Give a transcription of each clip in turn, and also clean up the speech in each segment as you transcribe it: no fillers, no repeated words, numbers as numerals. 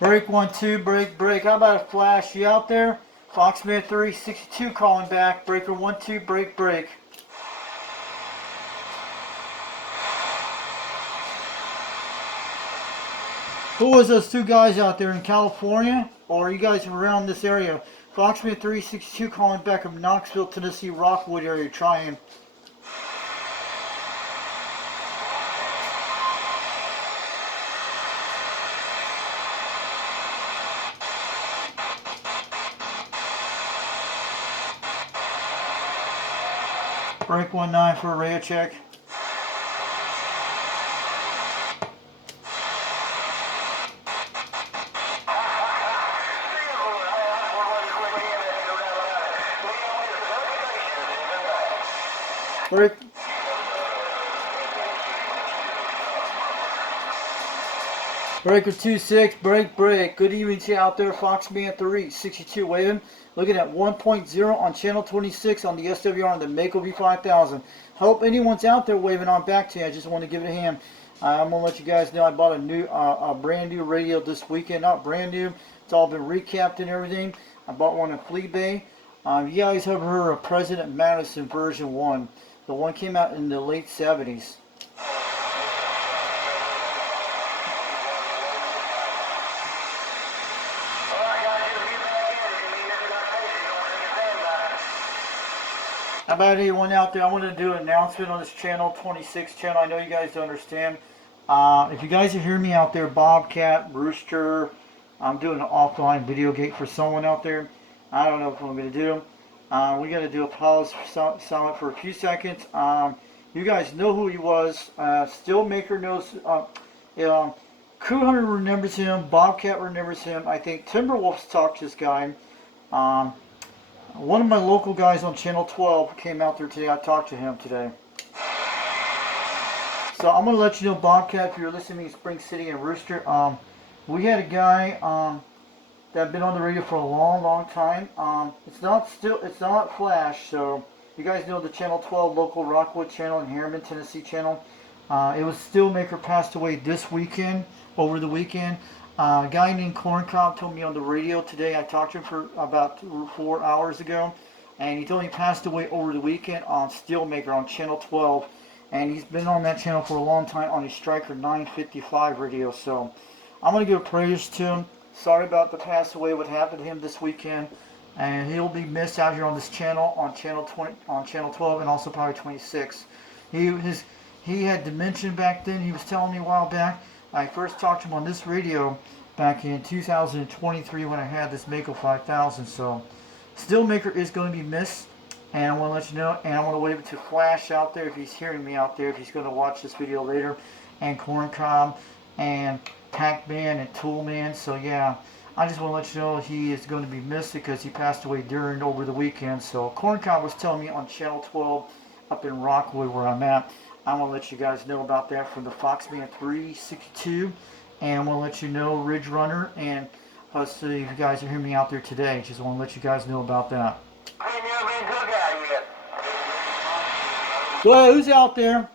Break 1, 2, break, break. How about a flash? You out there? Foxman 362 calling back. Breaker 1, 2, break, break. Who was those two guys out there in California? Or you guys around this area? Foxman 362 calling back from Knoxville, Tennessee, Rockwood area trying. Break 1-9 for a radio check. Break. Breaker 2-6, break, break. Good evening to you out there, Foxman 362 waving. Looking at 1.0 on channel 26 on the SWR on the Mako V5000. Hope anyone's out there waving on back to you. I just want to give it a hand. I'm going to let you guys know I bought a brand new radio this weekend. Not brand new. It's all been recapped and everything. I bought one at Flea Bay. You guys have heard of President Madison version 1. The one came out in the late 70s. How about anyone out there? I want to do an announcement on this channel 26 channel. I know you guys don't understand. If you guys are hearing me out there, Bobcat, Rooster, I'm doing an offline video gate for someone out there. I don't know if I'm going to do. We got to do a pause silent for a few seconds. You guys know who he was. Steelmaker knows. Crew Hunter remembers him. Bobcat remembers him. I think Timberwolves talked to this guy. One of my local guys on channel 12 came out there today. I talked to him today. So I'm going to let you know, Bobcat, if you're listening in Spring City and Rooster. We had a guy that been on the radio for a long time. It's not Flash, so you guys know the channel 12 local Rockwood channel and Harriman, Tennessee channel. It was Steelmaker passed away this weekend, over the weekend. A guy named Corncob told me on the radio today. I talked to him for about 4 hours ago, and he told me he passed away over the weekend on Steelmaker on channel 12, and he's been on that channel for a long time on his Striker 955 radio. So I'm gonna give praise to him. Sorry about the pass away, what happened to him this weekend, and he'll be missed out here on this channel, on channel 12, and also probably 26. He had dementia back then. He was telling me a while back. I first talked to him on this radio back in 2023 when I had this Mako 5000. So Steelmaker is going to be missed, and I want to let you know, and I want to wave it to Flash out there if he's hearing me out there, if he's going to watch this video later, and Corncob and Pac-Man and Toolman. So yeah, I just want to let you know he is going to be missed because he passed away over the weekend. So Corncob was telling me on channel 12 up in Rockwood where I'm at. I want to let you guys know about that from the Foxman 362, and I want to let you know Ridge Runner, and hopefully if you guys are hearing me out there today, just want to let you guys know about that. Go ahead, who's out there?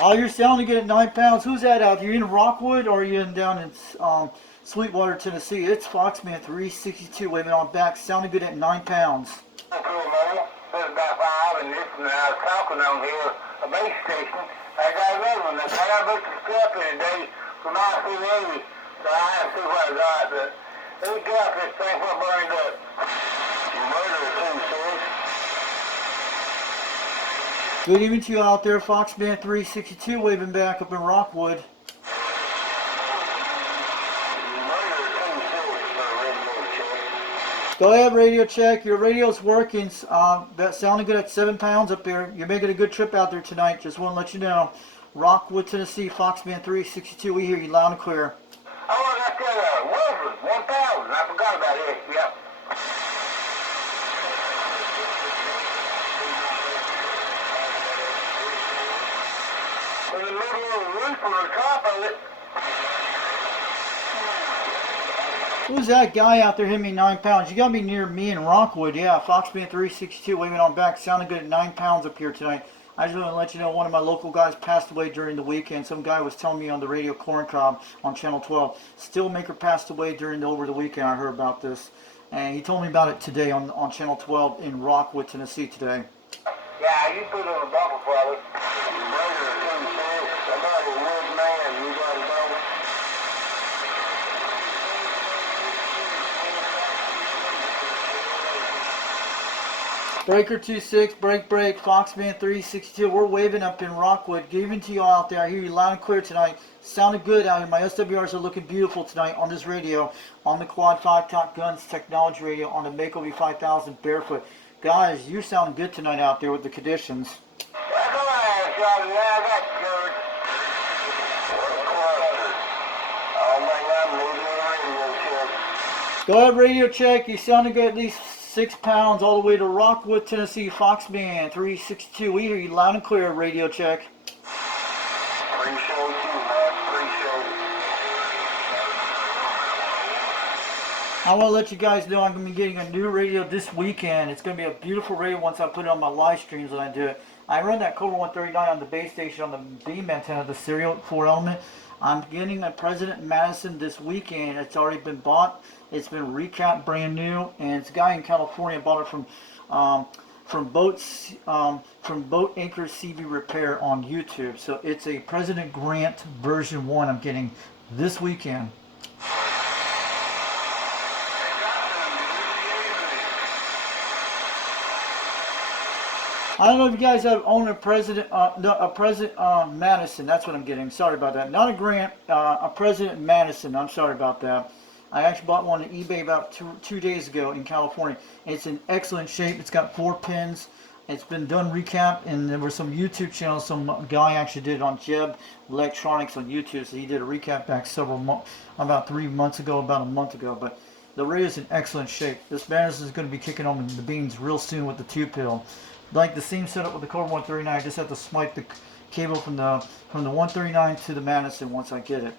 Oh, you're sounding good at 9 pounds. Who's that out there? You in Rockwood or are you down in Sweetwater, Tennessee? It's Foxman 362 waving on back, sounding good at 9 pounds. And this, and I was talking on here, a base station. I got another one. I got a bunch of stuff in today from ICA, so I have to see what I got. But let me get out this thing before I burned up. Murder too, sir. Good evening to you out there, Foxman 362 waving back up in Rockwood. Go ahead, radio check. Your radio's working. That sounded good at 7 pounds up there. You're making a good trip out there tonight. Just want to let you know. Rockwood, Tennessee, Foxman 362. We hear you loud and clear. Oh, I got that Wilford 1000. I forgot about it. Yep. In the middle of the roof on the top of it. Who's that guy out there hitting me 9 pounds? You got to be near me in Rockwood. Yeah, Foxman 362 waving on back. Sounding good at 9 pounds up here tonight I just want to let you know one of my local guys passed away during the weekend. Some guy was telling me on the radio, Corn Cob on Channel 12. Steelmaker passed away over the weekend. I heard about this. And he told me about it today on Channel 12 in Rockwood, Tennessee today. Yeah, you put on a bumper for it. Brother, somebody, wood man, you gotta know. Breaker 26, break, Foxman 362. We're waving up in Rockwood. Giving to you all out there. I hear you loud and clear tonight. Sounded good out here. My SWRs are looking beautiful tonight on this radio, on the Quad 5 Top Guns Technology Radio, on the Mako 5000 Barefoot. Guys, you sound good tonight out there with the conditions. That's all right, Charlie. Yeah, I got you covered. Oh, my God, radio check. Go ahead, radio check. You sounded good, at least 6 pounds all the way to Rockwood, Tennessee. Foxman 362. We hear you loud and clear, radio check. Appreciate you, man. Appreciate it. I want to let you guys know I'm going to be getting a new radio this weekend. It's going to be a beautiful radio once I put it on my live streams when I do it. I run that Cobra 139 on the base station on the beam antenna, the serial 4-element. I'm getting a President Madison this weekend. It's already been bought. It's been recapped brand new, and it's a guy in California bought it from Boat Anchor CV Repair on YouTube. So it's a President Grant version 1 I'm getting this weekend. I don't know if you guys have owned a President Madison. That's what I'm getting. Sorry about that. Not a Grant, a President Madison. I'm sorry about that. I actually bought one on eBay about two days ago in California. It's in excellent shape. It's got 4 pins. It's been done recap, and there were some YouTube channels. Some guy actually did it on Jeb Electronics on YouTube. So he did a recap back about 3 months ago, about a month ago. But the radio is in excellent shape. This Madison is going to be kicking on the beans real soon with the 2-pill. Like the same setup with the Cobra 139, I just have to swipe the cable from the 139 to the Madison once I get it.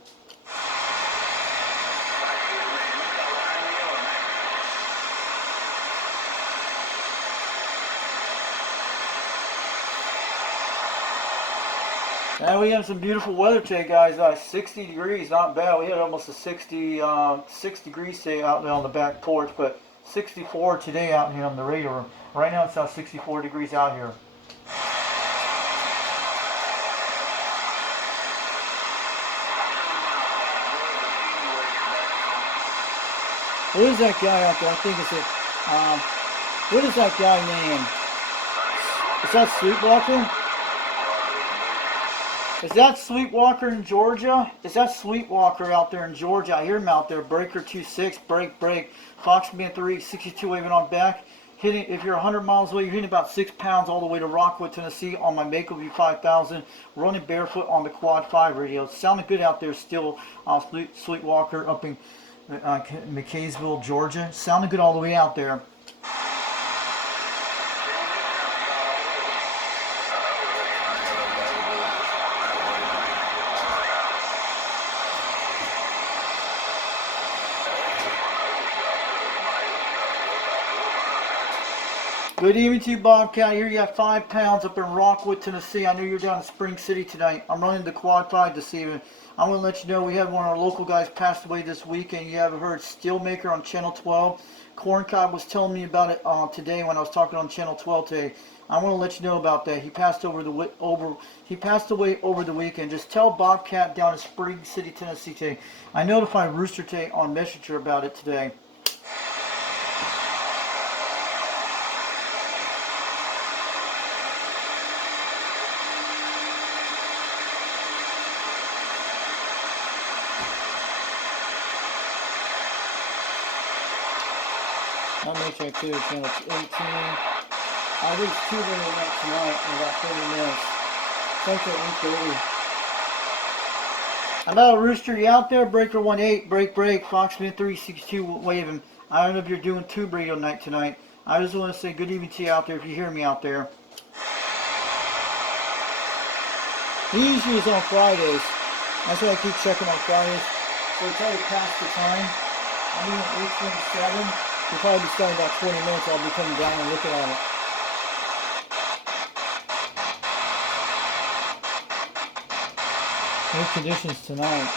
And we have some beautiful weather today, guys. 60 degrees, not bad. We had almost a 6 degrees day out there on the back porch, but 64 today out here on the radar. Right now it's about 64 degrees out here. What is that guy out there? I think it's what is that guy named? Is that Sweetwalker? Is that Sweetwalker in Georgia? Is that Sweetwalker out there in Georgia? I hear him out there. Breaker 26, break. Foxman 362 waving on back. Hitting, if you're 100 miles away, you're hitting about 6 pounds all the way to Rockwood, Tennessee on my Mako 5000, running barefoot on the Quad 5 radio. Sounding good out there still, Sweetwalker up in McKaysville, Georgia. Sounding good all the way out there. Good evening to you, Bobcat. Here you got 5 pounds up in Rockwood, Tennessee. I know you're down in Spring City tonight. I'm running the Quad 5 this evening. I want to let you know we had one of our local guys passed away this weekend. You haven't heard Steelmaker on Channel 12. Corn Cob was telling me about it today when I was talking on Channel 12 today. I want to let you know about that. He passed away over the weekend. Just tell Bobcat down in Spring City, Tennessee today. I notified Rooster today on Messenger about it today. I'll make sure I clear channel 18. I reached 2 million night tonight in about 30 minutes. Central 8:30. Hello, Rooster, you out there? Breaker 18, break. Foxman 362 waving. I don't know if you're doing tube radio night tonight. I just want to say good evening to you out there if you hear me out there. He usually is on Fridays. That's why I keep checking on Fridays. So it's already past the time. I'm at 8:27. We'll probably be starting about 20 minutes. I'll be coming down and looking at it. No conditions tonight.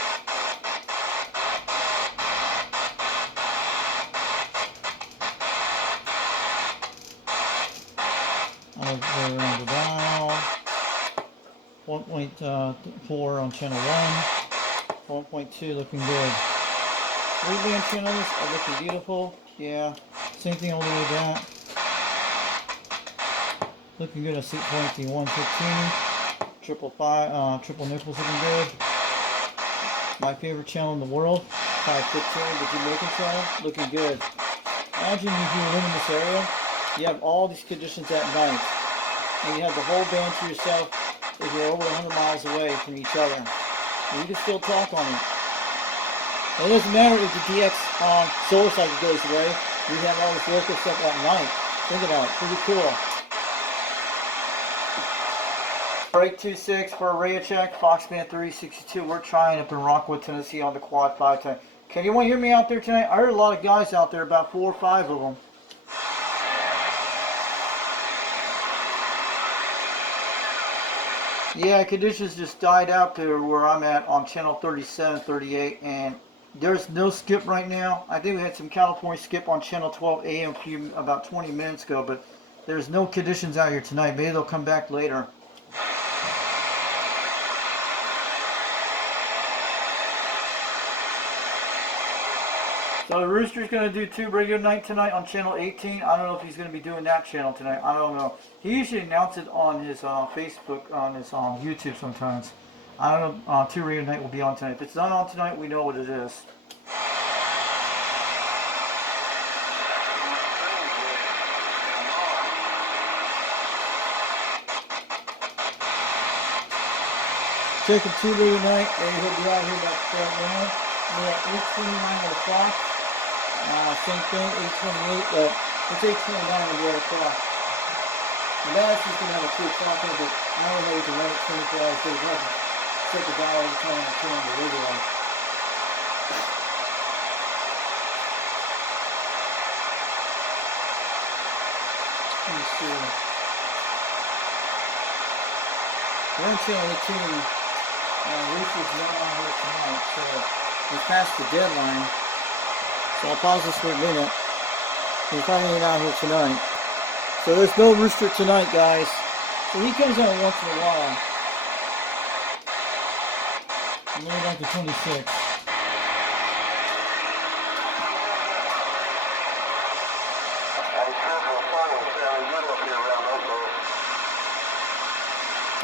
We're on the dial. 1.4 on channel 1. 1.2 looking good. 3-band channels are looking beautiful. Yeah. Same thing all the way down. Looking good. I see frequency 115. Triple nipples looking good. My favorite channel in the world. 515, the Jamaican channel. Looking good. Imagine if you live in this area. You have all these conditions at night. And you have the whole band to yourself if you're over 100 miles away from each other. And you can still talk on it. It doesn't matter if the DX solar cycle goes away. We have all this local stuff at night. Think about it. Pretty cool. Break 26 for a radio check. Foxman 362. We're trying up in Rockwood, Tennessee on the Quad 5 tank. Can anyone hear me out there tonight? I heard a lot of guys out there, about 4 or 5 of them. Yeah, conditions just died out there where I'm at on channel 37, 38, and there's no skip right now. I think we had some California skip on channel 12 AM about 20 minutes ago, but there's no conditions out here tonight. Maybe they'll come back later. So the Rooster's going to do 2 radio night tonight on channel 18. I don't know if he's going to be doing that channel tonight. I don't know. He usually announces it on his Facebook, on his YouTube sometimes. I don't know. 2 radio night will be on tonight. If it's not on tonight, we know what it is. Taking 2 radio night, and he'll be out here about 12 now. We're at 8:29 on the clock. Same thing, 8:28, it's 8:29 on the other clock. And that's just going to have a 2 o'clock in, but I don't know if we can run it 24 hours a day. We have to set the dial every time I turn on the radio. Let me see. We're on channel 18. Rooster's not on here tonight, so we're past the deadline. So I'll pause this for a minute. He's probably ain't out here tonight. So there's no Rooster tonight, guys. So he comes out once in a while. I'm only down to 26.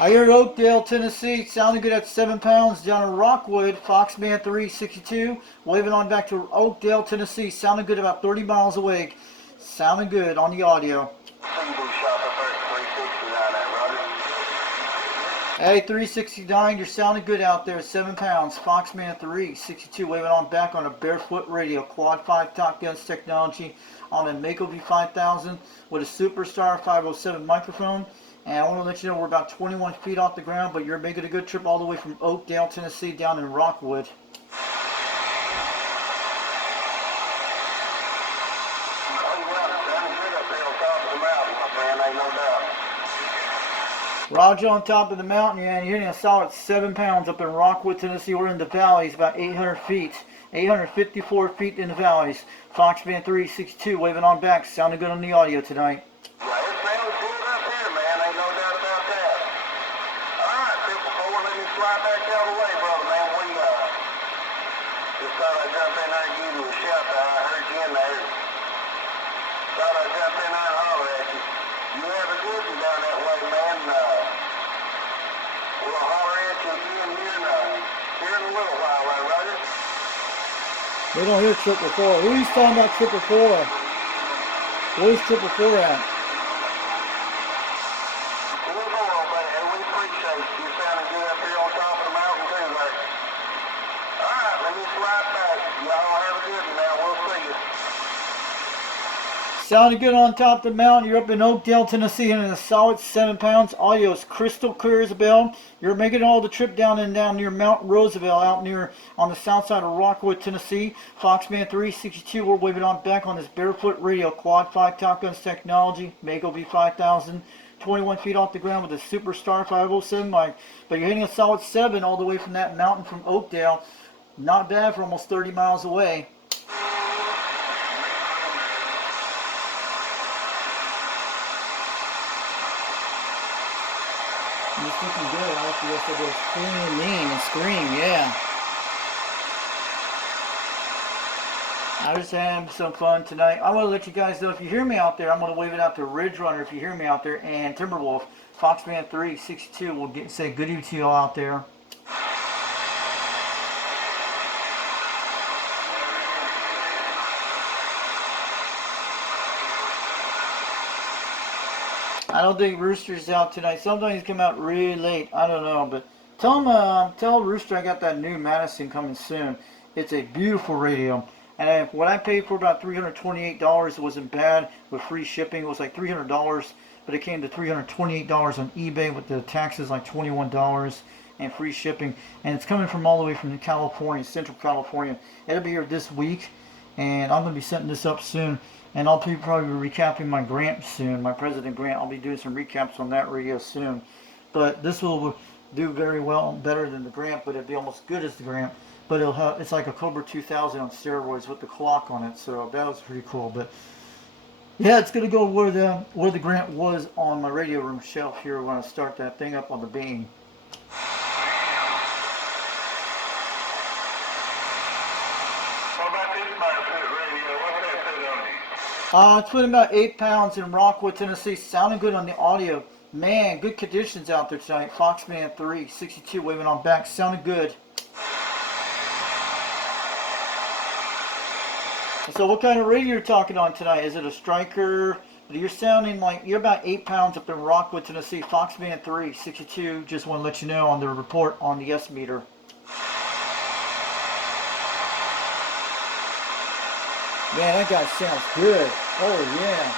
I heard Oakdale, Tennessee, sounding good at 7 pounds. Down in Rockwood, Foxman 362, waving on back to Oakdale, Tennessee, sounding good about 30 miles away. Sounding good on the audio. Hey, 369, you're sounding good out there, 7 pounds. Foxman 362, waving on back on a barefoot radio. Quad 5 TopGun technology on a Mako V5000 with a Superstar 507 microphone. And I want to let you know we're about 21 feet off the ground, but you're making a good trip all the way from Oakdale, Tennessee, down in Rockwood. Roger on top of the mountain, yeah, and you're hitting a solid 7 pounds up in Rockwood, Tennessee. We're in the valleys, about 800 feet. 854 feet in the valleys. Foxman 362, waving on back, sounding good on the audio tonight. They don't hear 444. Who's talking about 444? Where's 444 at? Sounding good on top of the mountain. You're up in Oakdale, Tennessee, and in a solid 7 pounds. Audio is crystal clear as a bell. You're making all the trip down near Mount Roosevelt, out near on the south side of Rockwood, Tennessee. Foxman 362. We're waving on back on this barefoot radio. Quad 5 TopGun technology. Mako V5000. 21 feet off the ground with a Superstar 507 mic, but you're hitting a solid 7 all the way from that mountain from Oakdale. Not bad for almost 30 miles away. It's looking good. I like the rest of those clean, mean, and scream, yeah. I just having some fun tonight. I want to let you guys know if you hear me out there, I'm going to wave it out to Ridge Runner if you hear me out there, and Timberwolf, Foxman 362 will say good evening to you all out there. I don't think Rooster's out tonight. Sometimes he's come out really late. I don't know, but tell Rooster I got that new Madison coming soon. It's a beautiful radio. And what I paid for about $328, it wasn't bad with free shipping. It was like $300, but it came to $328 on eBay with the taxes like $21 and free shipping. And it's coming from all the way from California, Central California. It'll be here this week, and I'm going to be setting this up soon. And I'll probably be recapping my grant soon, my President grant. I'll be doing some recaps on that radio soon. But this will do very well, better than the grant, but it'll be almost good as the grant. But it's like a Cobra 2000 on steroids with the clock on it, so that was pretty cool. But yeah, it's gonna go where the grant was on my radio room shelf here when I start that thing up on the beam. What about this Microsoft radio? What's that put on you? It's putting about 8 pounds in Rockwood, Tennessee. Sounding good on the audio. Man, good conditions out there tonight. Foxman 362 waving on back. Sounding good. So what kind of radio you're talking on tonight? Is it a Striker? You're sounding like you're about 8 pounds up in Rockwood, Tennessee. Foxman 362. Just want to let you know on the report on the S meter. Man, that guy sounds good. Oh yeah.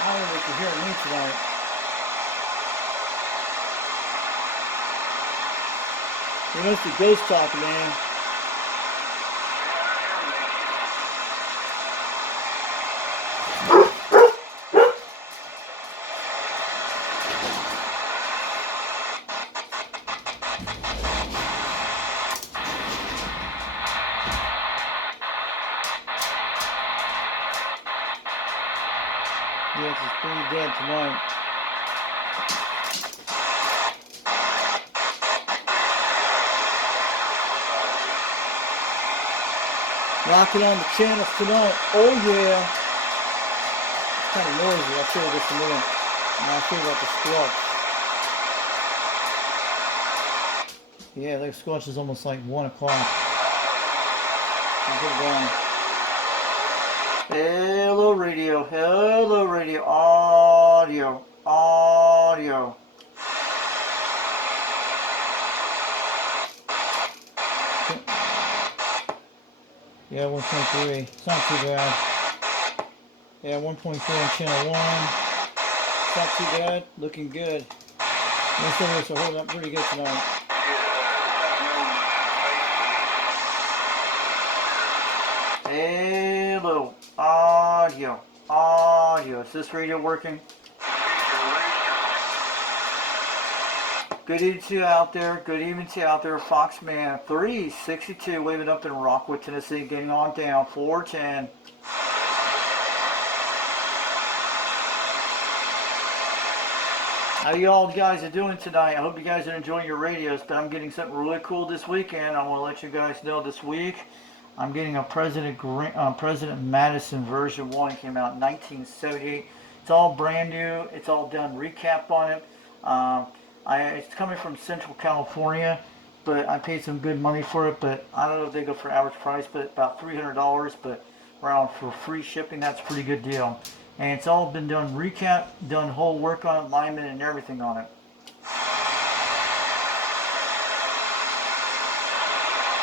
I don't know if you're hearing me tonight. You must be ghost talking, man. Yes, it's pretty dead tonight. Rocking on the channels tonight. Oh yeah. It's kind of noisy. I'll show you this in a minute. And I'll show you about the squelch. Yeah, the squelch is almost like 1 o'clock. I'll put it down. Hello radio, audio. Yeah, 1.3, it's not too bad. Yeah, 1.4 on channel 1, it's not too bad, looking good. Most of us are holding up pretty good tonight. Hello, audio. Is this radio working? Good evening to you out there. Good evening to you out there. Foxman 362 waving up in Rockwood, Tennessee. Getting on down. 410. How y'all guys are doing tonight? I hope you guys are enjoying your radios, but I'm getting something really cool this weekend. I want to let you guys know this week. I'm getting a President Madison version 1. It came out in 1978. It's all brand new. It's all done recap on it. It's coming from Central California, but I paid some good money for it. But I don't know if they go for average price, but about $300. But around for free shipping, that's a pretty good deal. And it's all been done recap, done whole work on it, alignment and everything on it.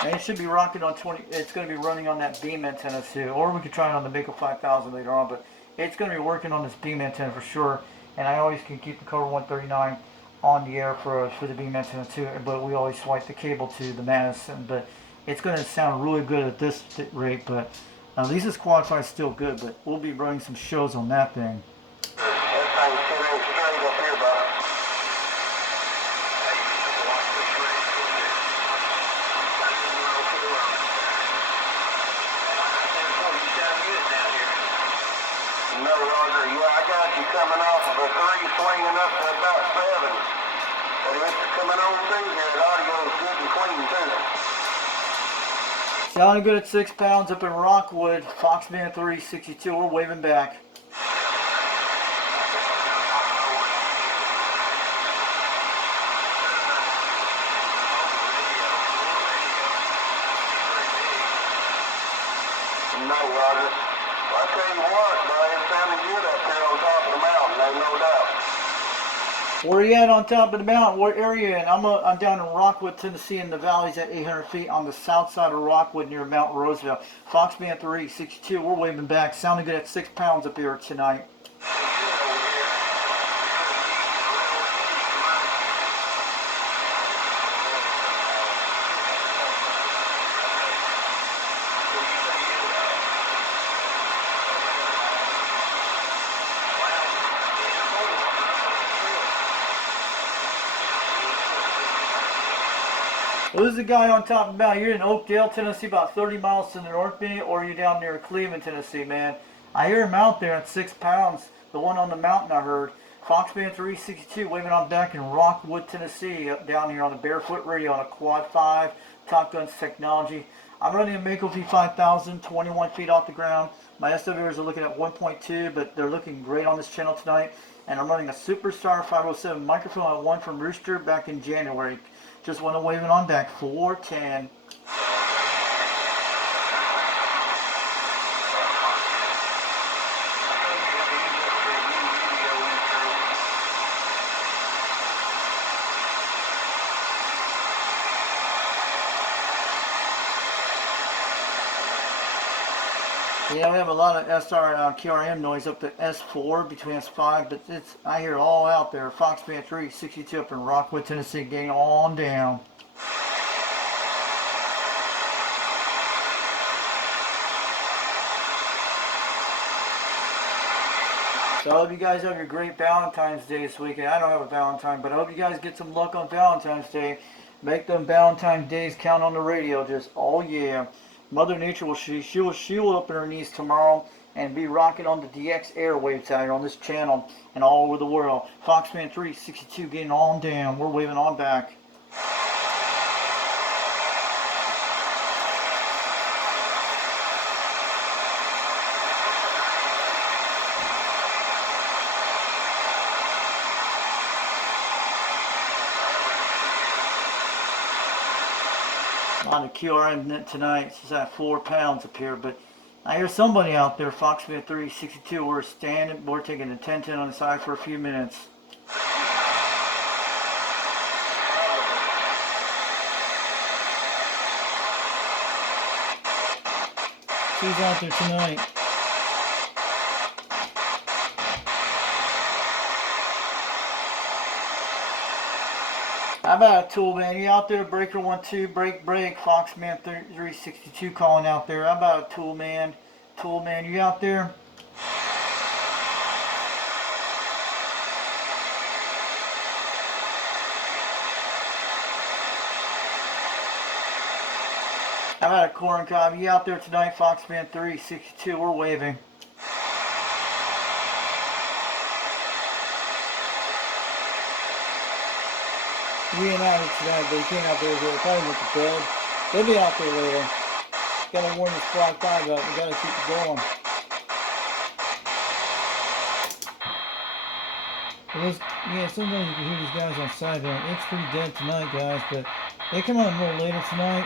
And it should be rocking on 20. It's going to be running on that beam antenna too, or we could try it on the Mako 5000 later on. But it's going to be working on this beam antenna for sure. And I always can keep the Cobra 139 on the air for the beam antenna too. But we always swipe the cable to the Madison. But it's going to sound really good at this rate. But at least this Quad5 is still good. But we'll be running some shows on that thing. That thing's 10 inch straight up here, bud. see here. The audio's good and clean, too. Sounding good at 6 pounds up in Rockwood. Foxman 362, we're waving back. No, Roger. I tell you what, boy, it's sounding good up there on top of the mountain, there's no doubt. Where are you at on top of the mountain? What area? And I'm down in Rockwood, Tennessee, in the valleys at 800 feet on the south side of Rockwood near Mount Roosevelt. Foxman 362, we're waving back. Sounding good at 6 pounds up here tonight. Well, this is the guy on top of the mountain. You're in Oakdale, Tennessee, about 30 miles to the north of me, or are you down near Cleveland, Tennessee, man? I hear him out there at 6 pounds. The one on the mountain I heard. Foxman 362 waving on back in Rockwood, Tennessee, down here on the Barefoot Radio on a Quad 5, TopGun's technology. I'm running a Mako V5000, 21 feet off the ground. My SWRs are looking at 1.2, but they're looking great on this channel tonight. And I'm running a Superstar 507 microphone I won from Rooster back in January. Just want to wave it on back. 410. Yeah, we have a lot of SR QRM noise up to S4 between S5, but I hear it all out there. Foxman 362 up in Rockwood, Tennessee, getting on down. So I hope you guys have your great Valentine's Day this weekend. I don't have a Valentine, but I hope you guys get some luck on Valentine's Day. Make them Valentine's days count on the radio. Just, oh yeah. Mother Nature will she will open her knees tomorrow and be rocking on the DX airwaves out here on this channel and all over the world. Foxman 362 getting on down. We're waving on back. On the QRM tonight, she's at 4 pounds up here, but I hear somebody out there, Foxman 362, we're taking a 10-10 on the side for a few minutes. Who's out there tonight? How about a Tool Man? You out there? Breaker 1-2, break, Foxman 362 calling out there. How about a Tool Man? Tool Man, you out there? How about a Corn Cob? You out there tonight? Foxman 362, we're waving. Reunited tonight, but he came out there, they probably went to bed. They'll be out there later. Gotta warn this Quad5 up, we gotta keep it going. Yeah, sometimes you can hear these guys on side there. It's pretty dead tonight, guys, but they come on a little later tonight.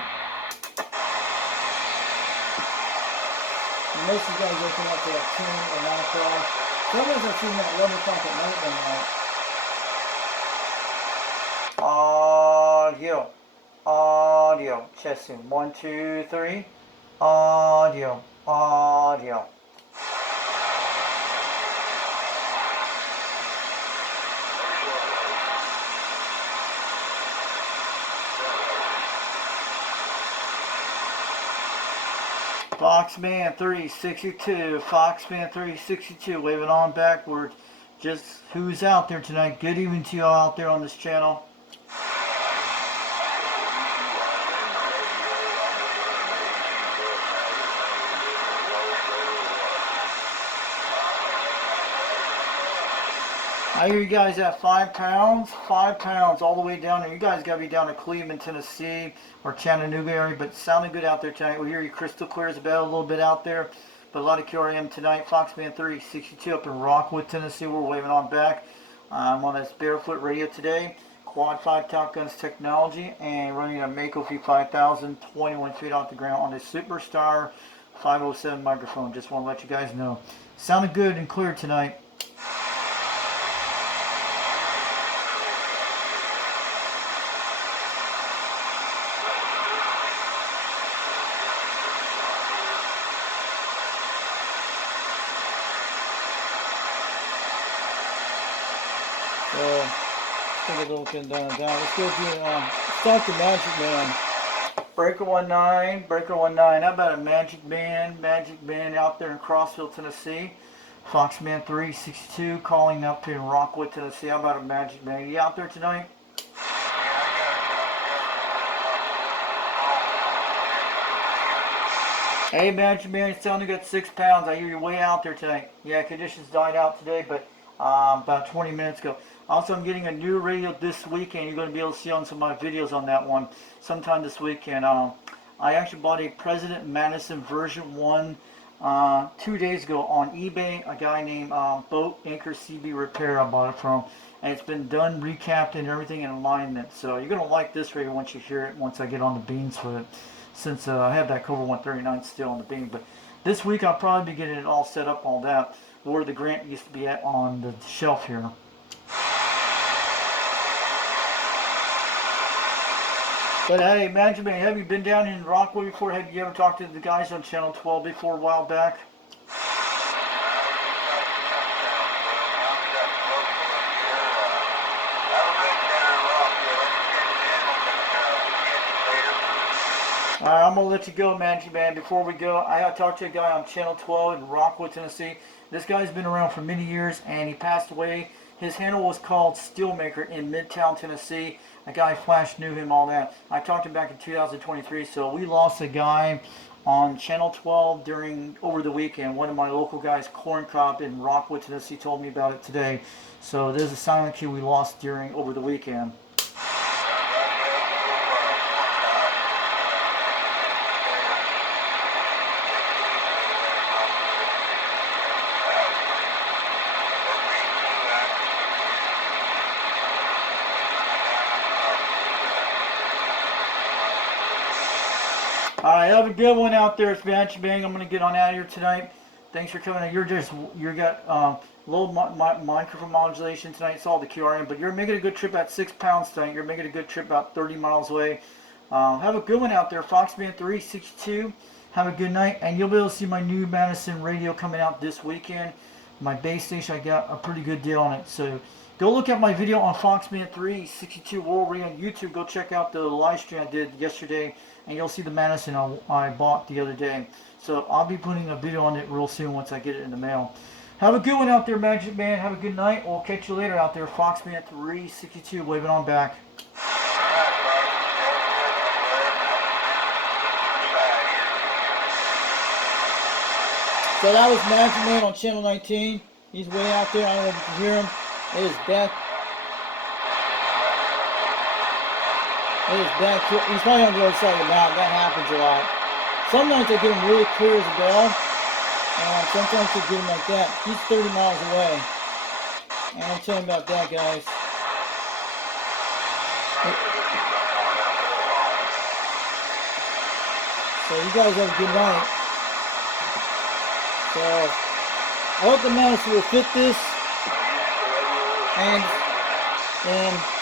And most of the guys open up to like 10 or 9 o'clock. Sometimes I've seen them at 11 o'clock at night one night. Audio, testing, 1, 2, 3, audio. Foxman 362, waving on backwards. Just who's out there tonight? Good evening to you all out there on this channel. I I hear you guys at 5 pounds, 5 pounds all the way down there. You guys got to be down to Cleveland, Tennessee, or Chattanooga area, but sounding good out there tonight. We hear you crystal clear as a bell a little bit out there, but a lot of QRM tonight. Foxman 362 up in Rockwood, Tennessee. We're waving on back. I'm on this Barefoot Radio today. Quad 5 TopGun's technology and running a Mako V5000 21 feet off the ground on a Superstar 507 microphone. Just want to let you guys know. Sounded good and clear tonight. So, take a little bit down. Let's go do start the Magic Man. Breaker 19, Breaker 19. How about a Magic Man out there in Crossville, Tennessee? Foxman 362 calling up in Rockwood, Tennessee. How about a Magic Man? You out there tonight? Hey, Magic Man, it's sounding good. 6 pounds. I hear you're way out there tonight. Yeah, conditions died out today, but about 20 minutes ago. Also, I'm getting a new radio this weekend. You're going to be able to see on some of my videos on that one sometime this weekend. I actually bought a President Madison version 1 2 days ago on eBay. A guy named Boat Anchor CB Repair I bought it from. And it's been done, recapped, and everything in alignment. So you're going to like this radio once you hear it, once I get on the beans with it. Since I have that Cobra 139 still on the beam. But this week I'll probably be getting it all set up, all that, where the Grant used to be at on the shelf here. But hey, Magic Man, have you been down in Rockwood before? Have you ever talked to the guys on Channel 12 before a while back? Alright, I'm going to let you go, Magic Man. Before we go, I talked to a guy on Channel 12 in Rockwood, Tennessee. This guy's been around for many years, and he passed away. His handle was called Steelmaker in Midtown, Tennessee. A guy Flash knew him, all that. I talked to him back in 2023, so we lost a guy on Channel 12 over the weekend. One of my local guys, Corn Cob in Rockwood, Tennessee, told me about it today. So there's a silent key we lost over the weekend. Alright, have a good one out there, Magic Bang. I'm going to get on out of here tonight. Thanks for coming. You got low microphone modulation tonight. It's all the QRM, but you're making a good trip at 6 pounds tonight. You're making a good trip about 30 miles away. Have a good one out there, Foxman 362. Have a good night, and you'll be able to see my new Madison radio coming out this weekend. My base station, I got a pretty good deal on it. So go look at my video on Foxman 362 World Radio on YouTube. Go check out the live stream I did yesterday, and you'll see the Madison I bought the other day. So I'll be putting a video on it real soon once I get it in the mail. Have a good one out there, Magic Man. Have a good night. We'll catch you later out there. Foxman 362 waving on back. So that was Magic Man on Channel 19. He's way out there. I don't know if you can hear him. It is back. He's probably on the other side of the mountain. That happens a lot. Sometimes they get him really clear as a bell, and sometimes they get him like that. He's 30 miles away. And I'm telling you about that, guys. So you guys have a good night. So I hope the Madison will fit this. And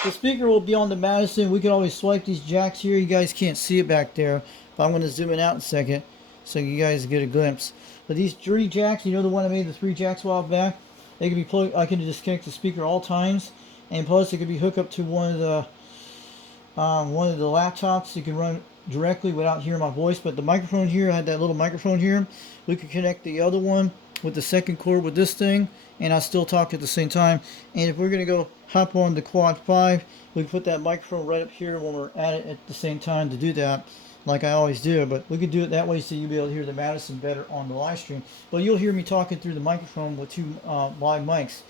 the speaker will be on the Madison. We can always swipe these jacks here. You guys can't see it back there, but I'm going to zoom it out in a second so you guys get a glimpse. But these 3 jacks, you know the one I made the 3 jacks a while back? They can be plugged. I can disconnect the speaker all times, and plus it can be hooked up to one of the laptops. You can run directly without hearing my voice. But the microphone here, I had that little microphone here. We could connect the other one with the second cord with this thing, and I still talk at the same time. And if we're going to go hop on the Quad 5, we can put that microphone right up here when we're at it at the same time to do that, like I always do. But we could do it that way so you'll be able to hear the Madison better on the live stream. But you'll hear me talking through the microphone with 2 live mics.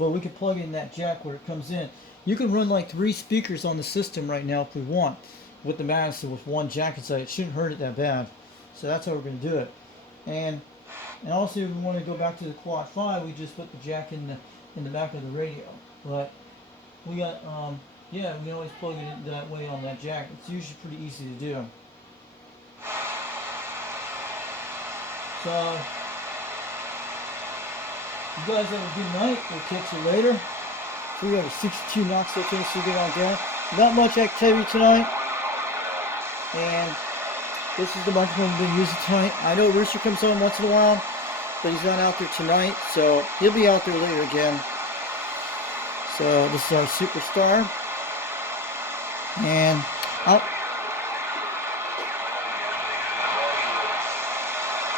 but we can plug in that jack where it comes in. You can run like 3 speakers on the system right now if we want with the Madison with one jack inside. It shouldn't hurt it that bad. So that's how we're going to do it. And also, if we want to go back to the Quad 5, we just put the jack in the back of the radio. But we got yeah, we can always plug it in that way on that jack. It's usually pretty easy to do. So you guys have a good night. We'll catch you later. So we have a 62 Knoxville, Tennessee get on down. Not much activity tonight. And this is the microphone we've been using tonight. I know Rooster comes on once in a while, but he's not out there tonight, so he'll be out there later again. So this is our superstar. And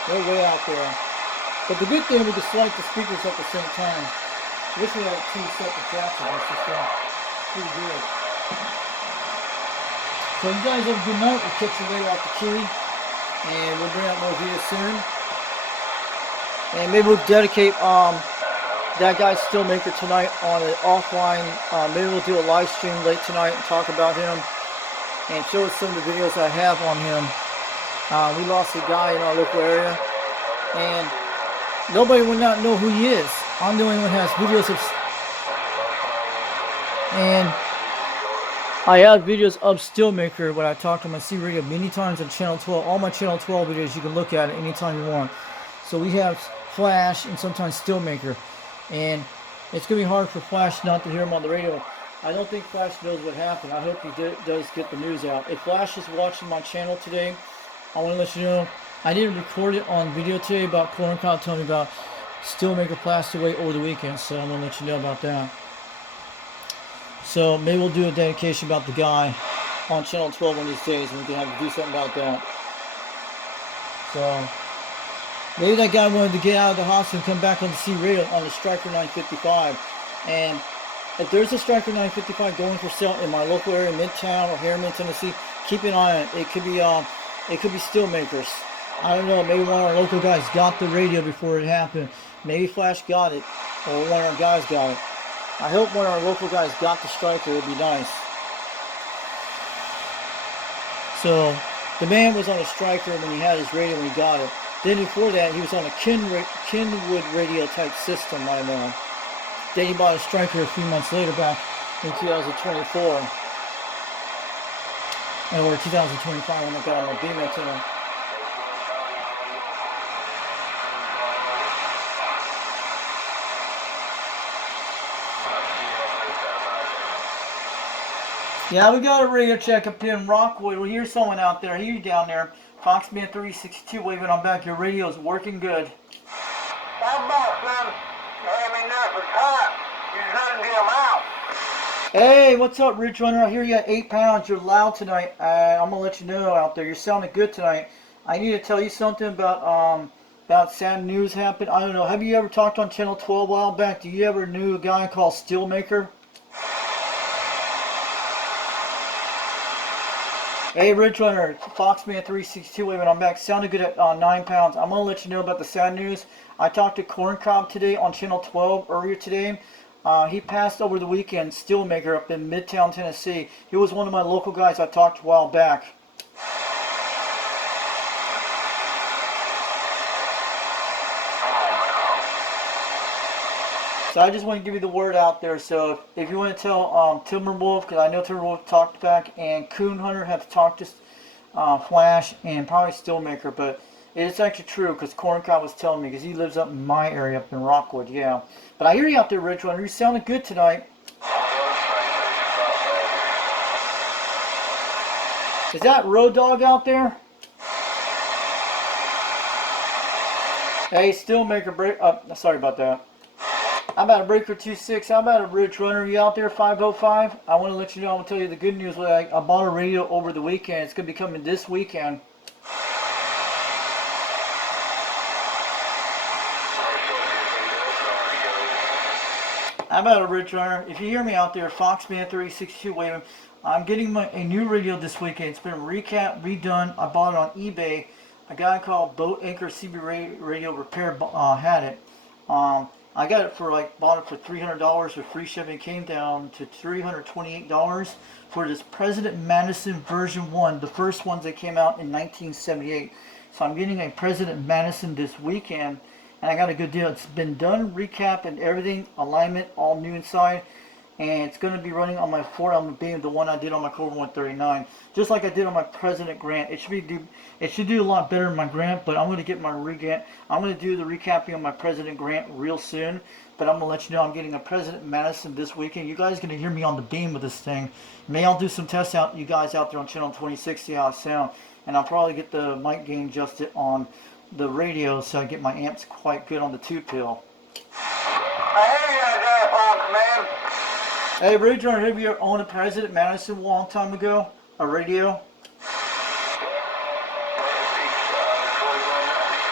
they're way out there. But the good thing, we can select the speakers at the same time. Wish we had 2 separate jacks on this. It's pretty good. So you guys have a good night. We'll catch you later at the key. And we'll bring out more videos soon. And maybe we'll dedicate that guy's Steelmaker tonight on an offline. Maybe we'll do a live stream late tonight and talk about him. And show us some of the videos I have on him. We lost a guy in our local area. And nobody would not know who he is. I'm the only one who has videos of... And I have videos of Steelmaker when I talked on my C Radio many times on Channel 12. All my Channel 12 videos, you can look at it anytime you want. So we have Flash and sometimes Steelmaker. And it's going to be hard for Flash not to hear him on the radio. I don't think Flash knows what happened. I hope he does get the news out. If Flash is watching my channel today, I want to let you know, I didn't record it on video today about Corn Cob telling me about Steelmaker passed away over the weekend, so I'm going to let you know about that. So maybe we'll do a dedication about the guy on Channel 12 one of these days, and we can have to do something about that. So maybe that guy wanted to get out of the hospital and come back on the C Radio on the Striker 955. And if there's a Striker 955 going for sale in my local area, Midtown or Harriman, Tennessee, keep an eye on it. It could be Steelmakers. I don't know, maybe one of our local guys got the radio before it happened. Maybe Flash got it, or one of our guys got it. I hope one of our local guys got the Striker. It would be nice. So the man was on a Striker when he had his radio when he got it. Then before that, he was on a Kenwood radio type system, I know. Then he bought a Striker a few months later, back in 2024. Or 2025 when I got on my beam antenna. Yeah, we got a radio check up here in Rockwood. We hear someone out there. Hear you down there. Foxman 362 waving on back. Your radio is working good. How about, son? I mean, there for time. You couldn't get them out. Hey, what's up, Ridge Runner? I hear you at 8 pounds. You're loud tonight. I'm going to let you know out there. You're sounding good tonight. I need to tell you something about sad news happened. I don't know. Have you ever talked on Channel 12 a while back? Do you ever knew a guy called Steelmaker? Hey, Ridge Runner, Foxman 362 waving on back. Sounded good at 9 pounds. I'm going to let you know about the sad news. I talked to Corn Cob today on Channel 12 earlier today. He passed over the weekend, Steelmaker up in Midtown, Tennessee. He was one of my local guys I talked to a while back. So I just want to give you the word out there. So if you want to tell Timberwolf, because I know Timberwolf talked back, and Coon Hunter have talked to Flash and probably Steelmaker, but it's actually true because Corn Cob was telling me, because he lives up in my area up in Rockwood, yeah. But I hear you out there, Ridge Runner. You sounded good tonight. Is that Road Dog out there? Hey, Steelmaker break. Sorry about that. How about a Breaker 26? How about a Ridge Runner? You out there, 505? I want to let you know, I'm going to tell you the good news. I bought a radio over the weekend. It's going to be coming this weekend. How about a Ridge Runner? If you hear me out there, Foxman 362 waving. I'm getting a new radio this weekend. It's been redone. I bought it on eBay. A guy called Boat Anchor CB Radio Repair had it. I got it for like, bought it for $300 with free shipping. Came down to $328 for this President Madison version 1, the first ones that came out in 1978. So I'm getting a President Madison this weekend, and I got a good deal. It's been done, recap and everything, alignment, all new inside. And it's going to be running on my 4-element beam, the one I did on my Cobra 139, just like I did on my President Grant. It should do a lot better in my Grant, but I'm going to get my regrant. I'm going to do the recapping on my President Grant real soon, but I'm going to let you know I'm getting a President Madison this weekend. You guys are going to hear me on the beam with this thing. May I'll do some tests out, you guys out there on channel 2060 how it sounds, and I'll probably get the mic gain adjusted on the radio so I get my amps quite good on the 2-pill. I hear you there, folks, man. Hey, Ridge Runner, have you ever owned a President Madison a long time ago? A radio?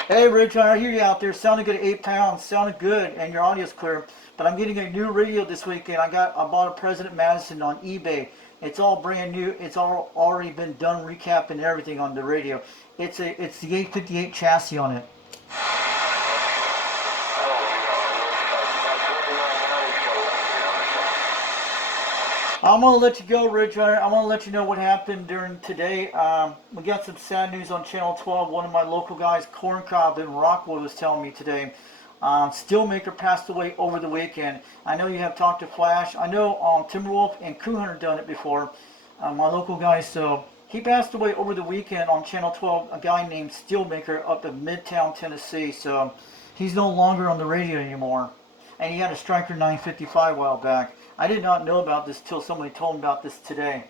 Hey, Ridge Runner, I hear you out there. Sounded good at 8 pounds. Sounded good, and your audio's clear. But I'm getting a new radio this weekend. I bought a President Madison on eBay. It's all brand new. It's all already been done, recap and everything on the radio. It's the 858 chassis on it. I'm going to let you go, Ridge Runner. I'm going to let you know what happened during today. We got some sad news on Channel 12. One of my local guys, Corncob in Rockwood, was telling me today. Steelmaker passed away over the weekend. I know you have talked to Flash. I know Timberwolf and Crew Hunter done it before. My local guy, so he passed away over the weekend on Channel 12. A guy named Steelmaker up in Midtown, Tennessee. So he's no longer on the radio anymore. And he had a Striker 955 a while back. I did not know about this till somebody told me about this today.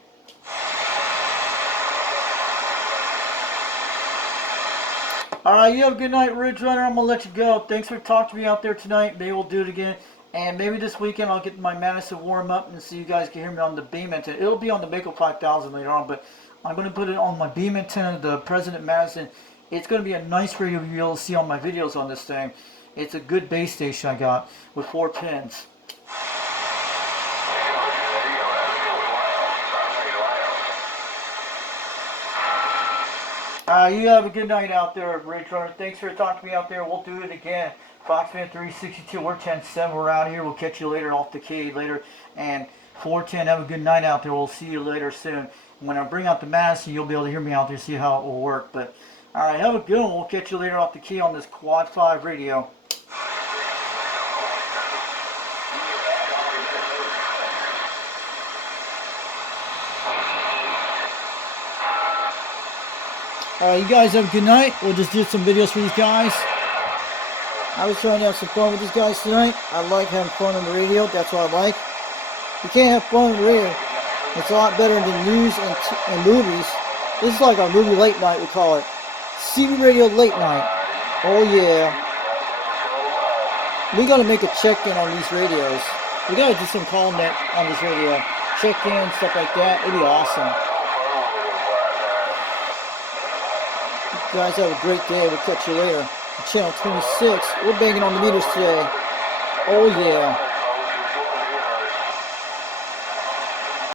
Alright, you have a good night, Ridge Runner. I'm going to let you go. Thanks for talking to me out there tonight. Maybe we'll do it again. And maybe this weekend I'll get my Madison warm up and so you guys can hear me on the beam antenna. It'll be on the Mako 5000 later on, but I'm going to put it on my beam antenna, the President Madison. It's going to be a nice radio you'll be able to see on my videos on this thing. It's a good base station I got with 4 pins. You have a good night out there, Ridge Runner. Thanks for talking to me out there. We'll do it again. Foxman 362, we're 10-7. We're out here. We'll catch you later off the key later. And 410, have a good night out there. We'll see you later soon. When I bring out the Madison, you'll be able to hear me out there, see how it will work. But, alright, have a good one. We'll catch you later off the key on this Quad 5 radio. Alright, you guys have a good night. We'll just do some videos for these guys. I was trying to have some fun with these guys tonight. I like having fun on the radio. That's what I like. You can't have fun on the radio. It's a lot better than news and movies. This is like our movie late night, we call it. CB Radio late night. Oh yeah. We gotta make a check-in on these radios. We gotta do some call net on this radio. Check-in, stuff like that. It'd be awesome. You guys have a great day. We'll catch you later. Channel 26. We're banging on the meters today. Oh yeah.